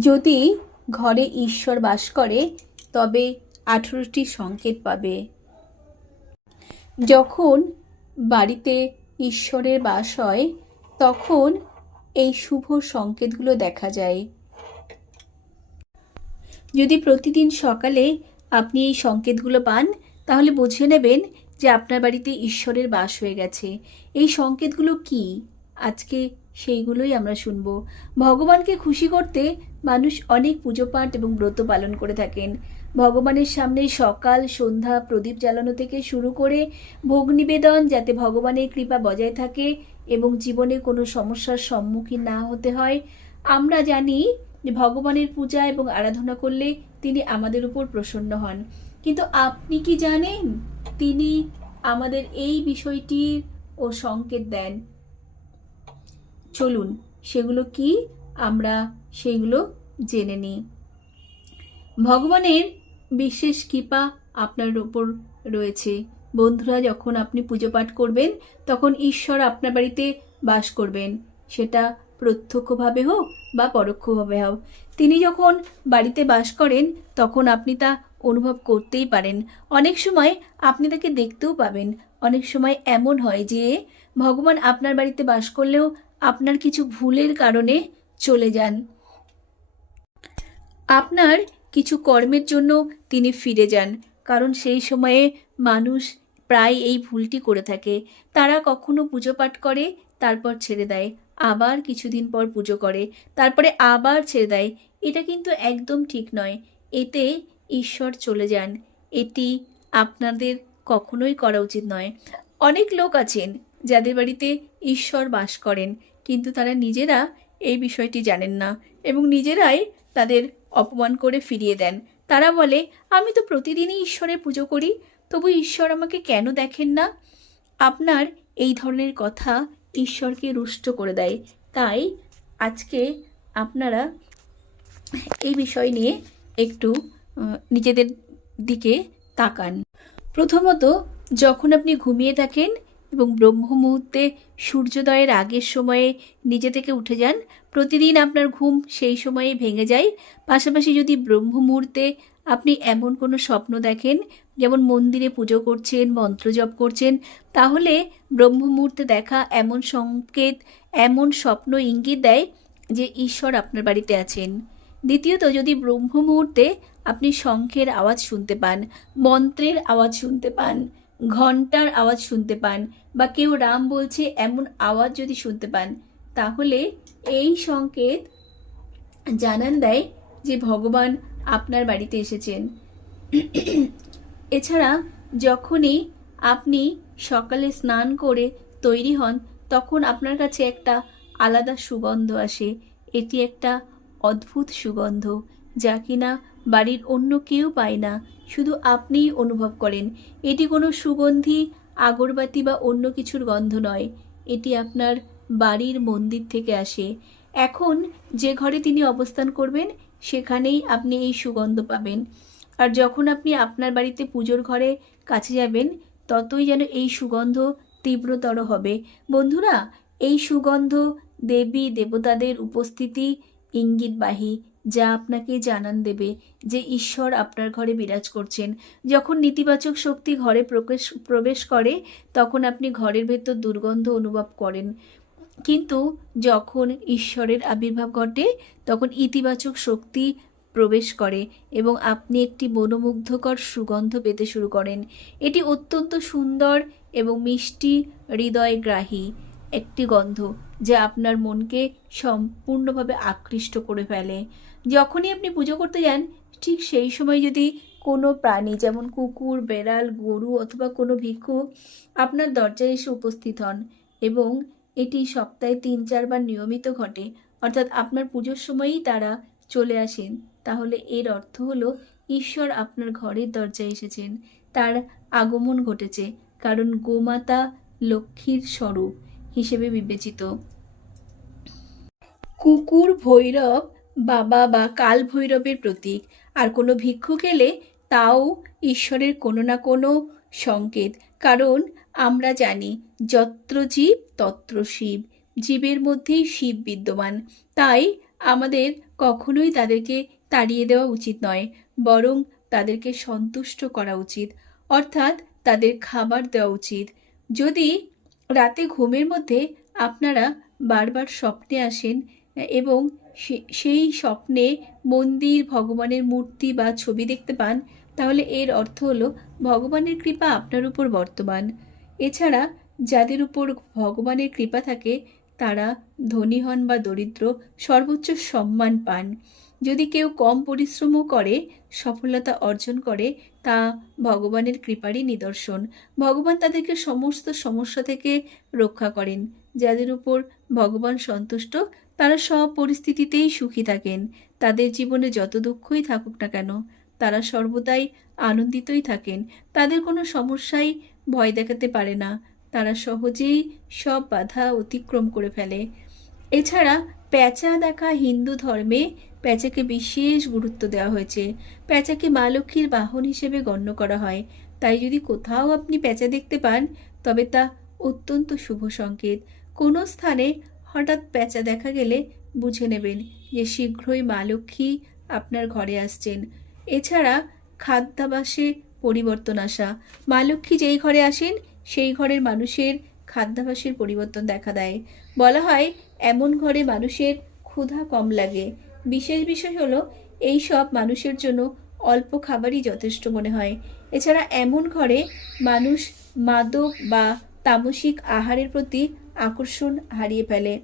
যদি ঘরে ঈশ্বর বাস করে, তবে আঠেরোটি সংকেত পাবে। যখন বাড়িতে ঈশ্বরের বাস হয়, তখন এই শুভ সংকেতগুলো দেখা যায়। যদি প্রতিদিন সকালে আপনি এই সংকেতগুলো পান, তাহলে বুঝে নেবেন যে আপনার বাড়িতে ঈশ্বরের বাস হয়ে গেছে। এই সংকেতগুলো কি? আজকে সেইগুলোই আমরা শুনব। ভগবানকে খুশি করতে মানুষ অনেক পুজো পাঠ এবং ব্রত পালন করে থাকেন। ভগবানের সামনে সকাল, সন্ধ্যা, প্রদীপ জ্বালানো থেকে শুরু করে ভোগ নিবেদন যাতে ভগবানের কৃপা বজায় থাকে এবং জীবনে কোনো সমস্যার সম্মুখীন না হতে হয়। আমরা জানি ভগবানের পূজা এবং আরাধনা করলে তিনি আমাদের উপর প্রসন্ন হন। কিন্তু আপনি কি জানেন? তিনি আমাদের এই বিষয়টির ও সংকেত দেন। চলুন, সেগুলো কি? আমরা সেগুলো জেনে নিই। ভগবানের বিশেষ কৃপা আপনার উপর রয়েছে। বন্ধুরা, যখন আপনি পুজো পাঠ করবেন, তখন ঈশ্বর আপনার বাড়িতে বাস করবেন। সেটা প্রত্যক্ষভাবে হোক বা পরোক্ষভাবে হোক। তিনি যখন বাড়িতে বাস করেন, তখন আপনি তা অনুভব করতেই পারেন। অনেক সময় আপনি তাকে দেখতেও পাবেন। অনেক সময় এমন হয় যে, ভগবান আপনার বাড়িতে বাস করলেও আপনার কিছু ভুলের কারণে চলে যান। আপনার কিছু কর্মের জন্য তিনি ফিরে যান, কারণ সেই সময়ে মানুষ প্রায় এই ভুলটি করে থাকে। তারা কখনো পুজো পাঠ করে, তারপর ছেড়ে দেয়। আবার কিছুদিন পর পুজো করে, তারপরে আবার ছেড়ে দেয়। এটা কিন্তু একদম ঠিক নয়। এতে ঈশ্বর চলে যান। এটি আপনাদের কখনোই করা উচিত নয়। অনেক লোক আছেন যাদের বাড়িতে ঈশ্বর বাস করেন, কিন্তু তারা নিজেরা এই বিষয়টি জানেন না এবং নিজেরাই তাদের অপমান করে ফিরিয়ে দেন। তারা বলে, আমি তো প্রতিদিনই ঈশ্বরের পুজো করি, তবু ঈশ্বর আমাকে কেন দেখেন না? আপনার এই ধরনের কথা ঈশ্বরকে রুষ্ট করে দেয়। তাই আজকে আপনারা এই বিষয় নিয়ে একটু নিজেদের দিকে তাকান। প্রথমত, যখন আপনি ঘুমিয়ে থাকেন এবং ব্রহ্ম মুহূর্তে সূর্যোদয়ের আগের সময়ে নিজে থেকে উঠে যান। প্রতিদিন আপনার ঘুম সেই সময়ে ভেঙে যায়। পাশাপাশি যদি ব্রহ্ম মুহূর্তে আপনি এমন কোনো স্বপ্ন দেখেন, যেমন মন্দিরে পুজো করছেন, মন্ত্র জপ করছেন, তাহলে ব্রহ্ম মুহূর্তে দেখা এমন সংকেত, এমন স্বপ্ন ইঙ্গিত দেয় যে ঈশ্বর আপনার বাড়িতে আছেন। দ্বিতীয়ত, যদি ব্রহ্ম মুহূর্তে আপনি শঙ্খের আওয়াজ শুনতে পান, মন্ত্রের আওয়াজ শুনতে পান ঘণ্টার আওয়াজ শুনতে পান বা কেউ রাম বলছে এমন আওয়াজ যদি শুনতে পান, তাহলে এই সংকেত জানান দেয় যে ভগবান আপনার বাড়িতে এসেছেন। এছাড়া যখনই আপনি সকালে স্নান করে তৈরি হন, তখন আপনার কাছে একটা আলাদা সুগন্ধ আসে। এটি একটা অদ্ভুত সুগন্ধ যা কিনা বাড়ির অন্য কেউ পায় না, শুধু আপনিই অনুভব করেন। এটি কোনো সুগন্ধি, আগরবাতি বা অন্য কিছুর গন্ধ নয়, এটি আপনার বাড়ির মন্দির থেকে আসে। এখন যে ঘরে তিনি অবস্থান করবেন, সেখানেই আপনি এই সুগন্ধ পাবেন। আর যখন আপনি আপনার বাড়িতে পুজোর ঘরে কাছে যাবেন, ততই যেন এই সুগন্ধ তীব্রতর হবে। বন্ধুরা, এই সুগন্ধ দেবী দেবতাদের উপস্থিতি ইঙ্গিতবাহী। যা আপনাকে জানান দেবে যে ঈশ্বর আপনার ঘরে বিরাজ করছেন। যখন নেতিবাচক শক্তি ঘরে প্রবেশ প্রবেশ করে, তখন আপনি ঘরের ভেতর দুর্গন্ধ অনুভব করেন। কিন্তু যখন ঈশ্বরের আবির্ভাব ঘটে, তখন ইতিবাচক শক্তি প্রবেশ করে এবং আপনি একটি মনোমুগ্ধকর সুগন্ধ পেতে শুরু করেন। এটি অত্যন্ত সুন্দর এবং মিষ্টি হৃদয়গ্রাহী একটি গন্ধ যা আপনার মনকে সম্পূর্ণভাবে আকৃষ্ট করে ফেলে। যখনই আপনি পুজো করতে যান, ঠিক সেই সময় যদি কোনো প্রাণী, যেমন কুকুর, বেড়াল, গরু অথবা কোনো ভিক্ষু আপনার দরজায় এসে উপস্থিত হন এবং এটি সপ্তাহে তিন, চারবার নিয়মিত ঘটে, অর্থাৎ আপনার পুজোর সময়ই তারা চলে আসেন, তাহলে এর অর্থ হলো ঈশ্বর আপনার ঘরের দরজায় এসেছেন। তার আগমন ঘটেছে, কারণ গোমাতা লক্ষ্মীর স্বরূপ হিসেবে বিবেচিত। কুকুর ভৈরব বাবা বা কাল ভৈরবের প্রতীক। আর কোনো ভিক্ষুক এলে তাও ঈশ্বরের কোনো না কোনো সংকেত। কারণ আমরা জানি, যত্র জীব, তত্র শিব। জীবের মধ্যেই শিব বিদ্যমান। তাই আমাদের কখনোই তাদেরকে তাড়িয়ে দেওয়া উচিত নয়, বরং তাদেরকে সন্তুষ্ট করা উচিত। অর্থাৎ তাদের খাবার দেওয়া উচিত। যদি রাতে ঘুমের মধ্যে আপনারা বারবার স্বপ্নে আসেন এবং সেই স্বপ্নে মন্দির, ভগবানের মূর্তি বা ছবি দেখতে পান, তাহলে এর অর্থ হলো ভগবানের কৃপা আপনার উপর বর্তমান। এছাড়া যাদের উপর ভগবানের কৃপা থাকে, তারা ধনী হন বা দরিদ্র, সর্বোচ্চ সম্মান পান। যদি কেউ কম পরিশ্রমও করে, সফলতা অর্জন করে, তা ভগবানের কৃপারই নিদর্শন। ভগবান তাদেরকে সমস্ত সমস্যা থেকে রক্ষা করেন, যাদের উপর ভগবান সন্তুষ্ট তারা সব পরিস্থিতিতেই সুখী থাকেন। তাদের জীবনে যত দুঃখই থাকুক না কেন, তারা সর্বদাই আনন্দিতই থাকেন। তাদের কোনো সমস্যাই ভয় দেখাতে পারে না। তারা সহজেই সব বাধা অতিক্রম করে ফেলে। এছাড়া প্যাঁচা দেখা হিন্দু ধর্মে প্যাঁচাকে বিশেষ গুরুত্ব দেওয়া হয়েছে। প্যাঁচাকে মা লক্ষ্মীর বাহন হিসেবে গণ্য করা হয়। তাই যদি কোথাও আপনি প্যাঁচা দেখতে পান, তবে তা অত্যন্ত শুভ সংকেত। কোনো স্থানে হঠাৎ প্যাঁচা দেখা গেলে বুঝে নেবেন যে শীঘ্রই মা লক্ষ্মী আপনার ঘরে আসছেন। এছাড়া খাদ্যাভাসে পরিবর্তন আসা। মা লক্ষ্মী যেই ঘরে আসেন, সেই ঘরের মানুষের খাদ্যাভাসের পরিবর্তন দেখা দেয়। বলা হয়, এমন ঘরে মানুষের ক্ষুধা কম লাগে। বিশেষ বিষয় হলো, এই সব মানুষের জন্য অল্প খাবারই যথেষ্ট মনে হয়। এছাড়া এমন ঘরে মানুষ মাদক বা তামসিক আহারের প্রতি আকর্ষণ হারিয়ে ফেলে।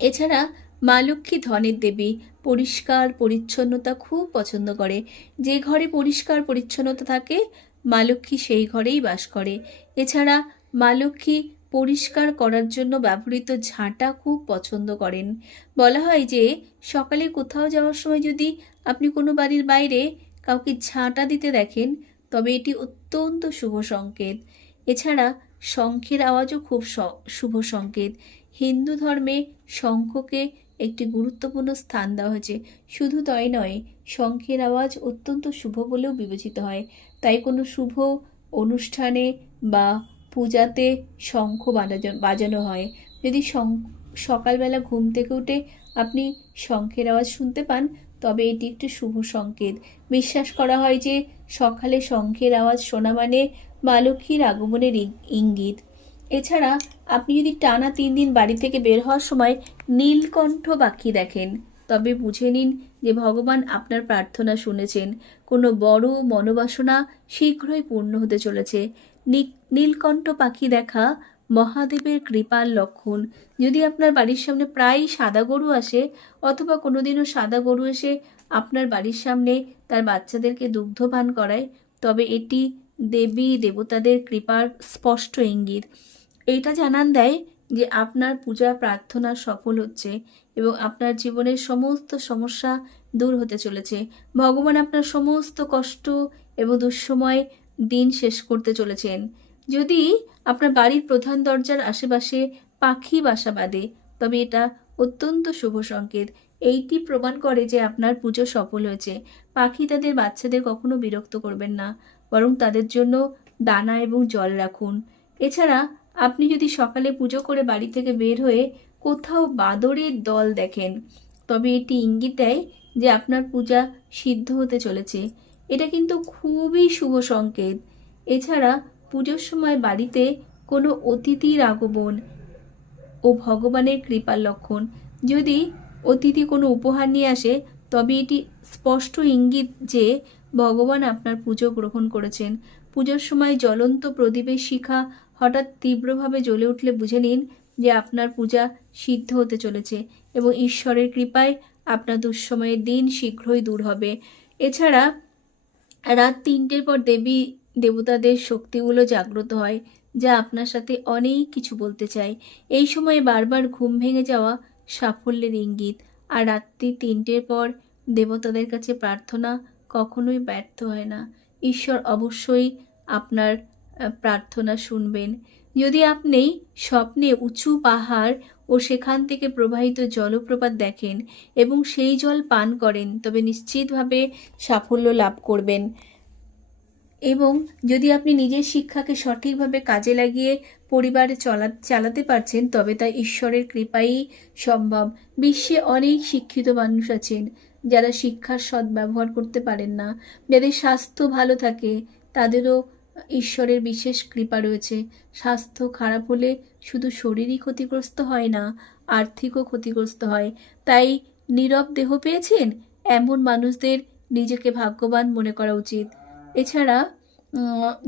এছাড়া মা লক্ষ্মী ধনের দেবী পরিষ্কার পরিচ্ছন্নতা খুব পছন্দ করে। যে ঘরে পরিষ্কার পরিচ্ছন্নতা থাকে, মা লক্ষ্মী সেই ঘরেই বাস করে। এছাড়া মা লক্ষ্মী পরিষ্কার করার জন্য ব্যবহৃত ঝাঁটা খুব পছন্দ করেন। বলা হয় যে, সকালে কোথাও যাওয়ার সময় যদি আপনি কোনো বাড়ির বাইরে কাউকে ঝাঁটা দিতে দেখেন, তবে এটি অত্যন্ত শুভ সংকেত। এছাড়া শঙ্খের আওয়াজও খুব শুভ সংকেত। হিন্দু ধর্মে শঙ্খকে একটি গুরুত্বপূর্ণ স্থান দেওয়া হয়েছে। শুধু তাই নয়, শঙ্খের আওয়াজ অত্যন্ত শুভ বলেও বিবেচিত হয়। তাই কোনো শুভ অনুষ্ঠানে বা পূজাতে শঙ্খ বাজানো বাজানো হয়। যদি সকালবেলা ঘুম থেকে উঠে আপনি শঙ্খের আওয়াজ শুনতে পান তবে এটি একটি শুভ সংকেত। বিশ্বাস করা হয় যে, সকালে শঙ্খের আওয়াজ শোনা মানে মা লক্ষ্মীর আগমনের ইঙ্গিত। এছাড়া, আপনি যদি টানা তিন দিন বাড়ি থেকে বের হওয়ার সময় নীলকণ্ঠ পাখি দেখেন, তবে বুঝে নিন যে ভগবান আপনার প্রার্থনা শুনেছেন। কোনো বড় মনোবাসনা শীঘ্রই পূর্ণ হতে চলেছে। নীলকণ্ঠ পাখি দেখা মহাদেবের কৃপার লক্ষণ। যদি আপনার বাড়ির সামনে প্রায়ই সাদা গরু আসে, অথবা কোনোদিনও সাদা গরু এসে আপনার বাড়ির সামনে তার বাচ্চাদেরকে দুগ্ধপান করায়, তবে এটি দেবী দেবতাদের কৃপার স্পষ্ট ইঙ্গিত। এটা জানান দেয় যে আপনার পূজা প্রার্থনা সফল হচ্ছে এবং আপনার জীবনের সমস্ত সমস্যা দূর হতে চলেছে। ভগবান আপনার সমস্ত কষ্ট এবং দুঃসময় দিন শেষ করতে চলেছেন। যদি আপনার বাড়ির প্রধান দরজার আশেপাশে পাখি বাসা বাঁধে, তবে এটা অত্যন্ত শুভ সংকেত। এইটি প্রমাণ করে যে আপনার পুজো সফল হয়েছে। পাখি তাদের বাচ্চাদের কখনো বিরক্ত করবেন না, বরং তাদের জন্য দানা এবং জল রাখুন। এছাড়া, আপনি যদি সকালে পুজো করে বাড়ি থেকে বের হয়ে কোথাও বাদরের দল দেখেন, তবে এটি ইঙ্গিত দেয় যে আপনার পূজা সিদ্ধ হতে চলেছে। এটা কিন্তু খুবই শুভ সংকেত। এছাড়া পুজোর সময় বাড়িতে কোনো অতিথির আগমন ও ভগবানের কৃপার লক্ষণ। যদি অতিথি কোনো উপহার নিয়ে আসে, তবে এটি স্পষ্ট ইঙ্গিত যে ভগবান আপনার পুজো গ্রহণ করেছেন। পুজোর সময় জ্বলন্ত প্রদীপের শিখা হঠাৎ তীব্রভাবে জ্বলে উঠলে বুঝে নিন যে আপনার পূজা সিদ্ধ হতে চলেছে এবং ঈশ্বরের কৃপায় আপনার দুঃসময়ের দিন শীঘ্রই দূর হবে। এছাড়া রাত তিনটের পর দেবী দেবতাদের শক্তিগুলো জাগ্রত হয়, যা আপনার সাথে অনেক কিছু বলতে চায়। এই সময়ে বারবার ঘুম ভেঙে যাওয়া সাফল্যের ইঙ্গিত। আর রাত্রি তিনটের পর দেবতাদের কাছে প্রার্থনা কখনোই ব্যর্থ হয় না। ঈশ্বর অবশ্যই আপনার প্রার্থনা শুনবেন। যদি আপনি স্বপ্নে উঁচু পাহাড় ও সেখান থেকে প্রবাহিত জলপ্রপাত দেখেন এবং সেই জল পান করেন, তবে নিশ্চিতভাবে সাফল্য লাভ করবেন। এবং যদি আপনি নিজের শিক্ষাকে সঠিকভাবে কাজে লাগিয়ে পরিবারে চলা, চালাতে পারছেন, তবে তা ঈশ্বরের কৃপাই সম্ভব। বিশ্বে অনেক শিক্ষিত মানুষ আছেন, যারা শিক্ষার সদ্ব্যবহার করতে পারেন না। যাদের স্বাস্থ্য ভালো থাকে, তাদেরও ঈশ্বরের বিশেষ কৃপা রয়েছে। স্বাস্থ্য খারাপ হলে শুধু শরীরই ক্ষতিগ্রস্ত হয় না, আর্থিকও ক্ষতিগ্রস্ত হয়। তাই নীরব দেহ পেয়েছেন? এমন মানুষদের নিজেকে ভাগ্যবান মনে করা উচিত। এছাড়া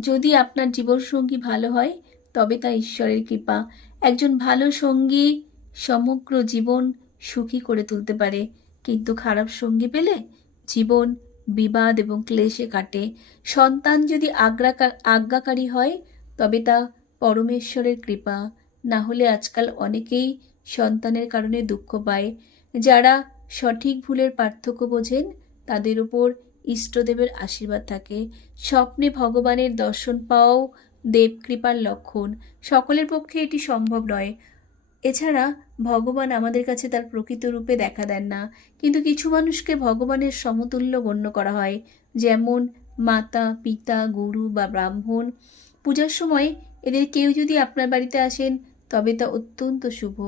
যদি আপনার জীবনসঙ্গী ভালো হয়, তবে তা ঈশ্বরের কৃপা। একজন ভালো সঙ্গী সমগ্র জীবন সুখী করে তুলতে পারে। কিন্তু খারাপ সঙ্গী পেলে জীবন বিবাদ এবং ক্লেশে কাটে। সন্তান যদি আগ্রা আজ্ঞাকারী হয়, তবে তা পরমেশ্বরের কৃপা। না হলে আজকাল অনেকেই সন্তানের কারণে দুঃখ পায়। যারা সঠিক ভুলের পার্থক্য বোঝেন, তাদের উপর ইষ্টদেবের আশীর্বাদ থাকে। স্বপ্নে ভগবানের দর্শন পাওয়াও দেবকৃপার লক্ষণ। সকলের পক্ষে এটি সম্ভব নয়। এছাড়া ভগবান আমাদের কাছে তার প্রকৃত রূপে দেখা দেন না। কিন্তু কিছু মানুষকে ভগবানের সমতুল্য গণ্য করা হয়। যেমন মাতা, পিতা, গুরু বা ব্রাহ্মণ। পূজার সময় এদের কেউ যদি আপনার বাড়িতে আসেন, তবে তা অত্যন্ত শুভ।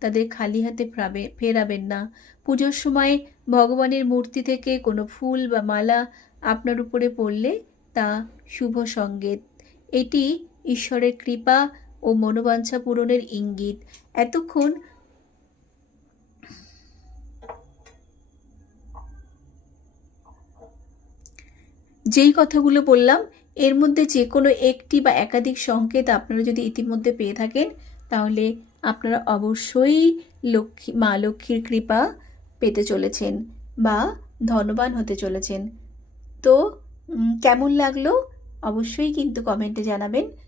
তাদের খালি হাতে ফেরাবে, ফেরাবেন না। পুজোর সময় ভগবানের মূর্তি থেকে কোনো ফুল বা মালা আপনার উপরে পড়লে তা শুভ সঙ্গেত এটি ঈশ্বরের কৃপা ও মনোবাঞ্ছা পূরণের ইঙ্গিত। এতক্ষণ যেই কথাগুলো বললাম, এর মধ্যে যে কোনো একটি বা একাধিক সংকেত আপনারা যদি ইতিমধ্যে পেয়ে থাকেন, তাহলে আপনারা অবশ্যই লক্ষ্মী, মা লক্ষ্মীর কৃপা পেতে চলেছেন বা ধনবান হতে চলেছেন। তো কেমন লাগল? অবশ্যই কিন্তু কমেন্টে জানাবেন।